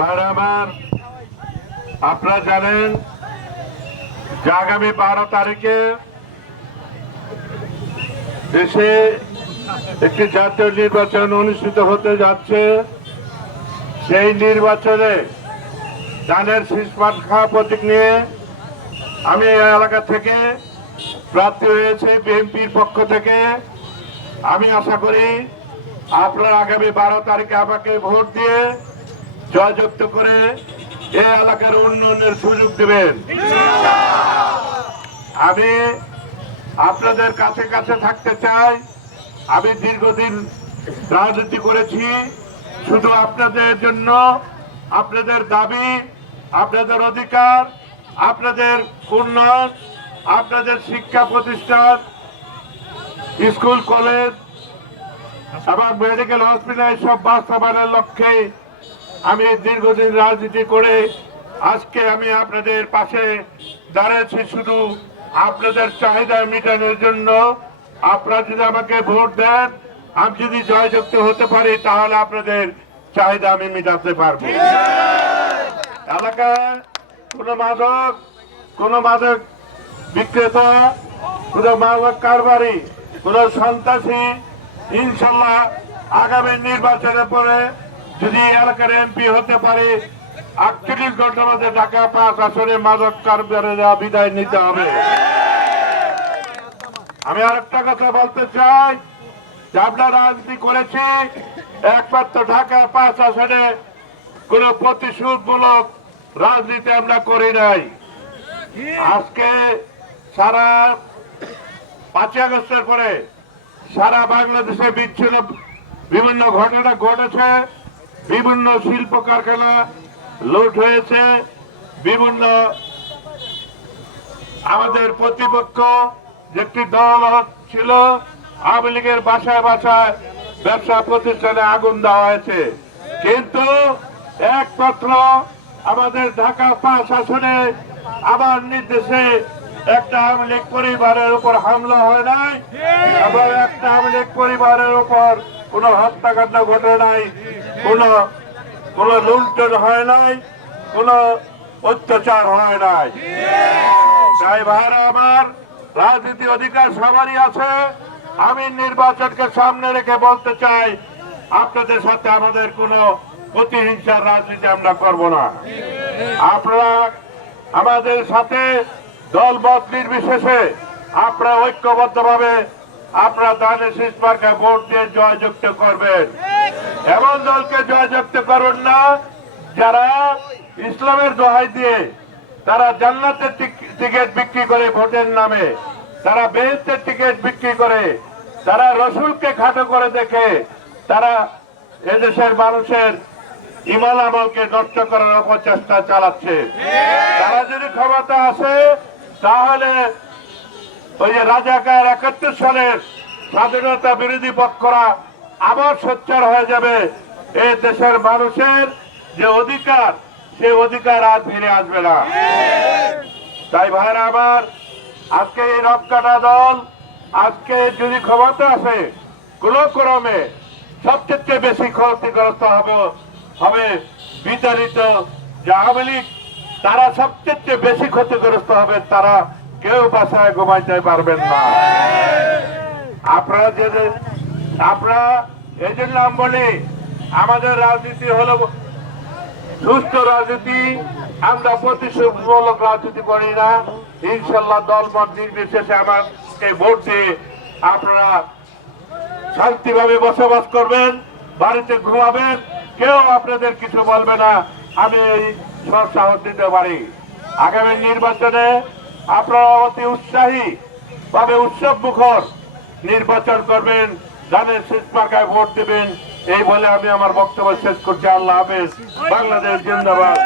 ভাইরা আমার, আপনারা জানেন যে আগামী 12 তারিখে দেশে একটি জাতীয় নির্বাচন অনুষ্ঠিত হতে যাচ্ছে। সেই নির্বাচনে ধানের শীষ মার্কা প্রতীক নিয়ে আমি এই এলাকা থেকে প্রার্থী হয়েছে বিএনপির পক্ষ থেকে। আমি আশা করি আপনারা আগামী 12 তারিখে আমাকে ভোট দিয়ে জয়যুক্ত করে এই এলাকার উন্নয়নের সুযোগ দেবেন। আমি আপনাদের কাছে কাছে থাকতে চাই। আমি দীর্ঘদিন রাজনীতি করেছি শুধু আপনাদের জন্য, আপনাদের দাবি, আপনাদের অধিকার, আপনাদের উন্নয়ন, আপনাদের শিক্ষা প্রতিষ্ঠান, স্কুল কলেজ এবং মেডিকেল হসপিটাল সব বাস্তবায়নের লক্ষ্যে আমি দীর্ঘদিন রাজনীতি করে আজকে আমি আপনাদের পাশে দাঁড়িয়েছি শুধু আপনাদের চাহিদা মেটানোর জন্য। আপনারা যদি আমাকে ভোট দেন, আমি যদি জয়যুক্ত হতে পারি, তাহলে আপনাদের চাহিদা আমি মেটাতে পারবো। এলাকায় কোনো মাদক বিক্রেতা, কোনো মাদক কারবারি, কোনো সন্ত্রাসী ইনশাল্লাহ আগামী নির্বাচনের পরে যদি এলাকার এমপি হতে পারে 48 ঘন্টার মধ্যে ঢাকা 5 আসনে মাদক কারবারিরা বিদায় নিতে হবে। আমি আরেকটা কথা বলতে চাই যে আমরা রাজনীতি করেছি, একমাত্র ঢাকা 5 আসনে কোন প্রতিশোধমূলক রাজনীতি আমরা করি নাই। আজকে সারা 5 আগস্টের পরে সারা বাংলাদেশে বিচ্ছিন্ন বিভিন্ন ঘটনা ঘটেছে, বিভিন্ন শিল্প কারখানা লুট হয়েছে, বিভিন্ন আমাদের প্রতিপক্ষ যেটি দল ছিল আওয়ামী লীগের বাসায় বাসায় ব্যবসা প্রতিষ্ঠানে আগুন দেওয়া হয়েছে, কিন্তু একমাত্র আমাদের ঢাকা 5 আসনে আমার নির্দেশে একটা আওয়ামী লীগ পরিবারের উপর হামলা হয় নাই এবং একটা আওয়ামী লীগ পরিবারের উপর কোন হত্যাকাণ্ড ঘটে নাই, কোন লুণ্ঠন হয় নাই, কোন অত্যাচার হয় নাই। তাই ভাইরা আমার, রাজনীতি অধিকার সবারই আছে। আমি নির্বাচনকে সামনে রেখে বলতে চাই, আপনাদের সাথে আমাদের কোনো প্রতিহিংসার রাজনীতি আমরা করব না। আপনারা আমাদের সাথে দলমত নির্বিশেষে আপনারা ঐক্যবদ্ধভাবে আপনারা ধানের শীষ মার্কায় ভোট দিয়ে জয়যুক্ত করবেন। এমন দলকে জয়যুক্ত করবেন না যারা ইসলামের দোহাই দিয়ে তারা জান্নাতের টিকিট বিক্রি করে ভোটের নামে, তারা বেহেশতের টিকিট বিক্রি করে, তারা রসুলকে খাটো করে দেখে তারা এদেশের মানুষের ইমান আমলকে নষ্ট করার অপচেষ্টা চালাচ্ছে। তারা যদি ক্ষমতা আসে তাহলে ওই যে রাজাকার 71 সালের স্বাধীনতা বিরোধী পক্ষরা আবার সোচ্চার হয়ে যাবে। এই দেশের মানুষের যে অধিকার, সে অধিকার আর ফিরে আসবে না। তাই ভাইরা আমার, আজকে এই রক্তকাটা দল আজকে যদি ক্ষমতা আসে, কোন ক্রমে সবচেয়ে বেশি ক্ষতিগ্রস্ত হবে বিতাড়িত যে আওয়ামী লীগ, তারা সবচেয়ে বেশি ক্ষতিগ্রস্ত হবে। তারা কেউ বাসায় ঘুমাইতে পারবেন না। আপনারা এই জন্য আমি বলি, আমাদের রাজনীতি হলো সুস্থ রাজনীতি, আমরা প্রতিশোধমূলক রাজনীতি করি না। ইনশাল্লাহ দলমত নির্বিশেষে আমাকে ভোট দিয়ে আপনারা শান্তিভাবে বসবাস করবেন, বাড়িতে ঘুমাবেন, কেউ আপনাদের কিছু বলবে না। আমি এই সাহস দিতে পারি। আগামী নির্বাচনে আপনারা অতি উৎসাহী ভাবে উৎসব মুখর নির্বাচন করবেন, ধানের শীষ মার্কায় ভোট দেবেন। এই বলে আমি আমার বক্তব্য শেষ করছি। আল্লাহ হাফেজ। বাংলাদেশ জিন্দাবাদ।